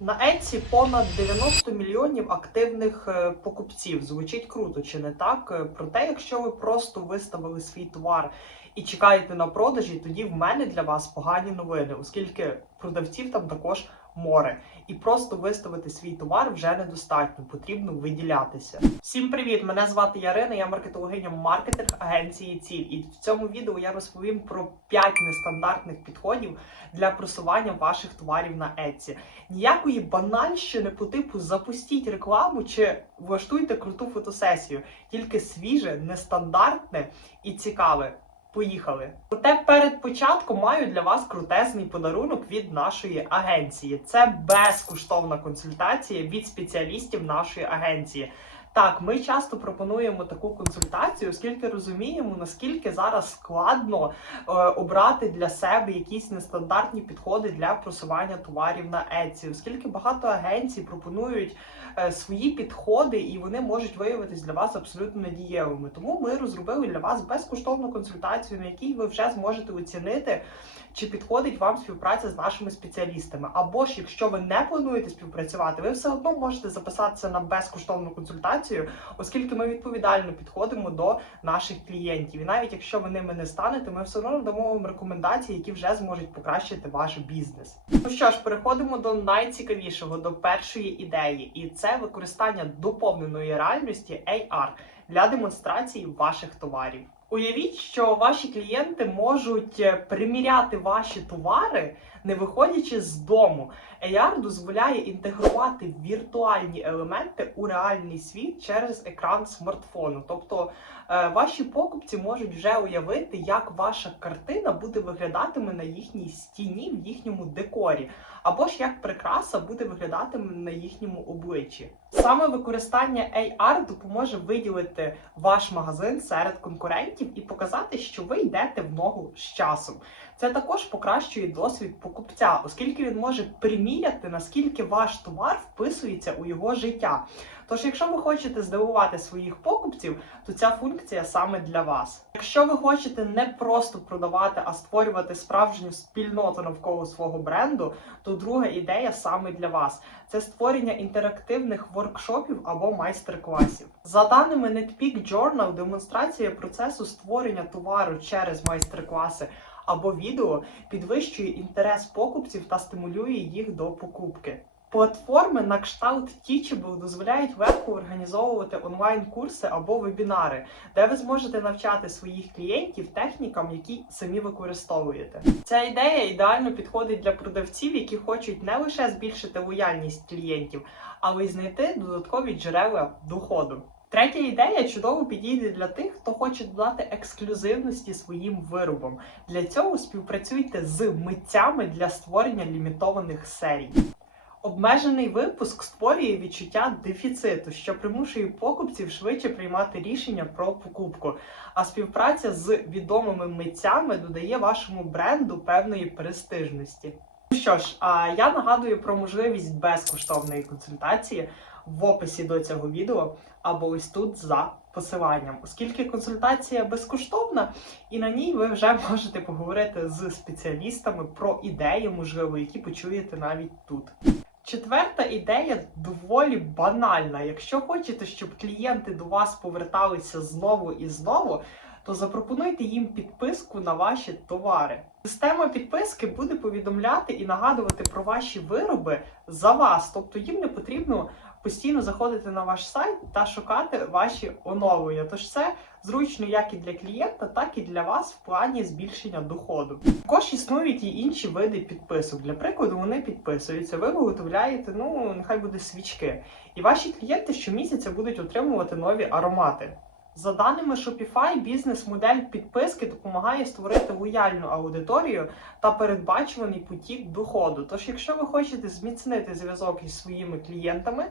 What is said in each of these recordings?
На Etsy понад 90 мільйонів активних е, покупців. Звучить круто, чи не так? Е, Проте, якщо ви просто виставили свій товар і чекаєте на продажі, тоді в мене для вас погані новини, оскільки продавців там також море. І просто виставити свій товар вже недостатньо, потрібно виділятися. Всім привіт! Мене звати Ярина, я маркетологиня маркетинг агенції Ціль. І в цьому відео я розповім про 5 нестандартних підходів для просування ваших товарів на Etsy. Ніякої банальщини по типу запустіть рекламу чи влаштуйте круту фотосесію, тільки свіже, нестандартне і цікаве. Поїхали. Проте перед початком маю для вас крутезний подарунок від нашої агенції. Це безкоштовна консультація від спеціалістів нашої агенції. Так, ми часто пропонуємо таку консультацію, оскільки розуміємо, наскільки зараз складно е, обрати для себе якісь нестандартні підходи для просування товарів на Etsy, оскільки багато агенцій пропонують е, свої підходи, і вони можуть виявитись для вас абсолютно недієвими. Тому ми розробили для вас безкоштовну консультацію, на якій ви вже зможете оцінити. Чи підходить вам співпраця з нашими спеціалістами? Або ж якщо ви не плануєте співпрацювати, ви все одно можете записатися на безкоштовну консультацію, оскільки ми відповідально підходимо до наших клієнтів. І навіть якщо ви ними не станете, ми все одно дамо вам рекомендації, які вже зможуть покращити ваш бізнес. Ну що ж, переходимо до найцікавішого, до першої ідеї, і це використання доповненої реальності AR для демонстрації ваших товарів. Уявіть, що ваші клієнти можуть е, приміряти ваші товари, не виходячи з дому. AR дозволяє інтегрувати віртуальні елементи у реальний світ через екран смартфону. Тобто е, ваші покупці можуть вже уявити, як ваша картина буде виглядатиме на їхній стіні в їхньому декорі, або ж як прикраса буде виглядатиме на їхньому обличчі. Саме використання AR допоможе виділити ваш магазин серед конкурентів і показати, що ви йдете в ногу з часом. Це також покращує досвід покупця, оскільки він може приміряти, наскільки ваш товар вписується у його життя. Тож, якщо ви хочете здивувати своїх покупців, то ця функція саме для вас. Якщо ви хочете не просто продавати, а створювати справжню спільноту навколо свого бренду, то друга ідея саме для вас це створення інтерактивних воркшопів або майстер-класів. За даними NetPeak Journal, демонстрація процесу створення товару через майстер-класи або відео підвищує інтерес покупців та стимулює їх до покупки. Платформи на кшталт Teachable дозволяють легко організовувати онлайн-курси або вебінари, де ви зможете навчати своїх клієнтів технікам, які самі використовуєте. Ця ідея ідеально підходить для продавців, які хочуть не лише збільшити лояльність клієнтів, але й знайти додаткові джерела доходу. Третя ідея чудово підійде для тих, хто хоче додати ексклюзивності своїм виробам. Для цього співпрацюйте з митцями для створення лімітованих серій. Обмежений випуск створює відчуття дефіциту, що примушує покупців швидше приймати рішення про покупку. А співпраця з відомими митцями додає вашому бренду певної престижності. Ну що ж, а я нагадую про можливість безкоштовної консультації в описі до цього відео або ось тут за посиланням, оскільки консультація безкоштовна, і на ній ви вже можете поговорити з спеціалістами про ідеї, можливо, які почуєте навіть тут. Четверта ідея доволі банальна. Якщо хочете, щоб клієнти до вас поверталися знову і знову, то запропонуйте їм підписку на ваші товари. Система підписки буде повідомляти і нагадувати про ваші вироби за вас, тобто їм не потрібно постійно заходити на ваш сайт та шукати ваші оновлення. Тож це зручно як і для клієнта, так і для вас в плані збільшення доходу. Також існують і інші види підписок. Для прикладу, вони підписуються. Ви виготовляєте, ну нехай буде свічки, і ваші клієнти щомісяця будуть отримувати нові аромати. За даними Shopify, бізнес-модель підписки допомагає створити лояльну аудиторію та передбачуваний потік доходу. Тож, якщо ви хочете зміцнити зв'язок із своїми клієнтами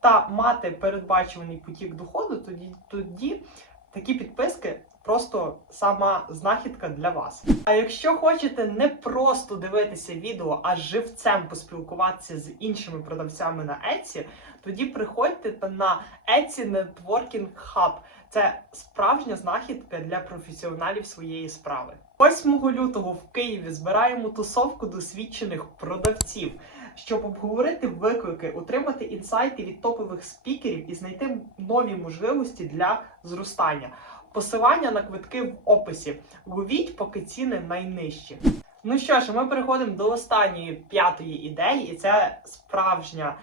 та мати передбачуваний потік доходу, тоді, тоді такі підписки просто сама знахідка для вас. А якщо хочете не просто дивитися відео, а живцем поспілкуватися з іншими продавцями на Etsy, тоді приходьте на Etsy Networking Hub. Це справжня знахідка для професіоналів своєї справи. 8 лютого в Києві збираємо тусовку досвідчених продавців. щоб обговорити виклики, отримати інсайти від топових спікерів і знайти нові можливості для зростання. Посилання на квитки в описі. Ловіть, поки ціни найнижчі. Ну що ж, ми переходимо до останньої п'ятої ідеї, і це справжня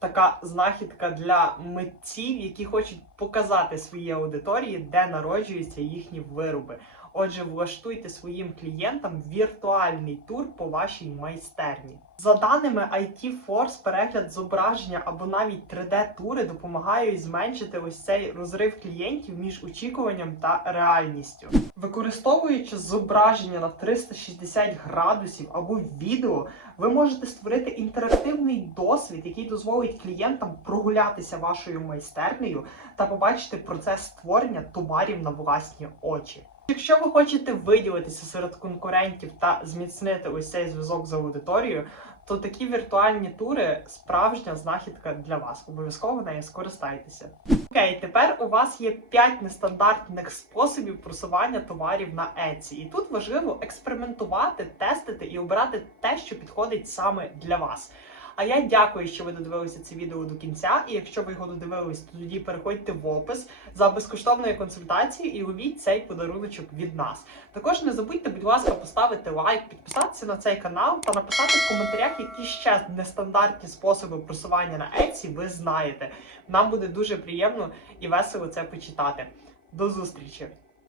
така знахідка для митців, які хочуть показати своїй аудиторії, де народжуються їхні вироби. Отже, влаштуйте своїм клієнтам віртуальний тур по вашій майстерні. За даними IT Force, перегляд зображення або навіть 3D-тури допомагають зменшити ось цей розрив клієнтів між очікуванням та реальністю. Використовуючи зображення на 360 градусів або відео, ви можете створити інтерактивний досвід, який дозволить клієнтам прогулятися вашою майстернею та побачити процес створення товарів на власні очі. Якщо ви хочете виділитися серед конкурентів та зміцнити ось цей зв'язок з аудиторією, то такі віртуальні тури справжня знахідка для вас. Обов'язково нею скористайтеся. Окей, тепер у вас є 5 нестандартних способів просування товарів на Etsy. І тут важливо експериментувати, тестити і обирати те, що підходить саме для вас. А я дякую, що ви додивилися це відео до кінця. І якщо ви його додивились, то тоді переходьте в опис за безкоштовною консультацією і ловіть цей подаруночок від нас. Також не забудьте, будь ласка, поставити лайк, підписатися на цей канал та написати в коментарях, які ще нестандартні способи просування на Etsy ви знаєте. Нам буде дуже приємно і весело це почитати. До зустрічі!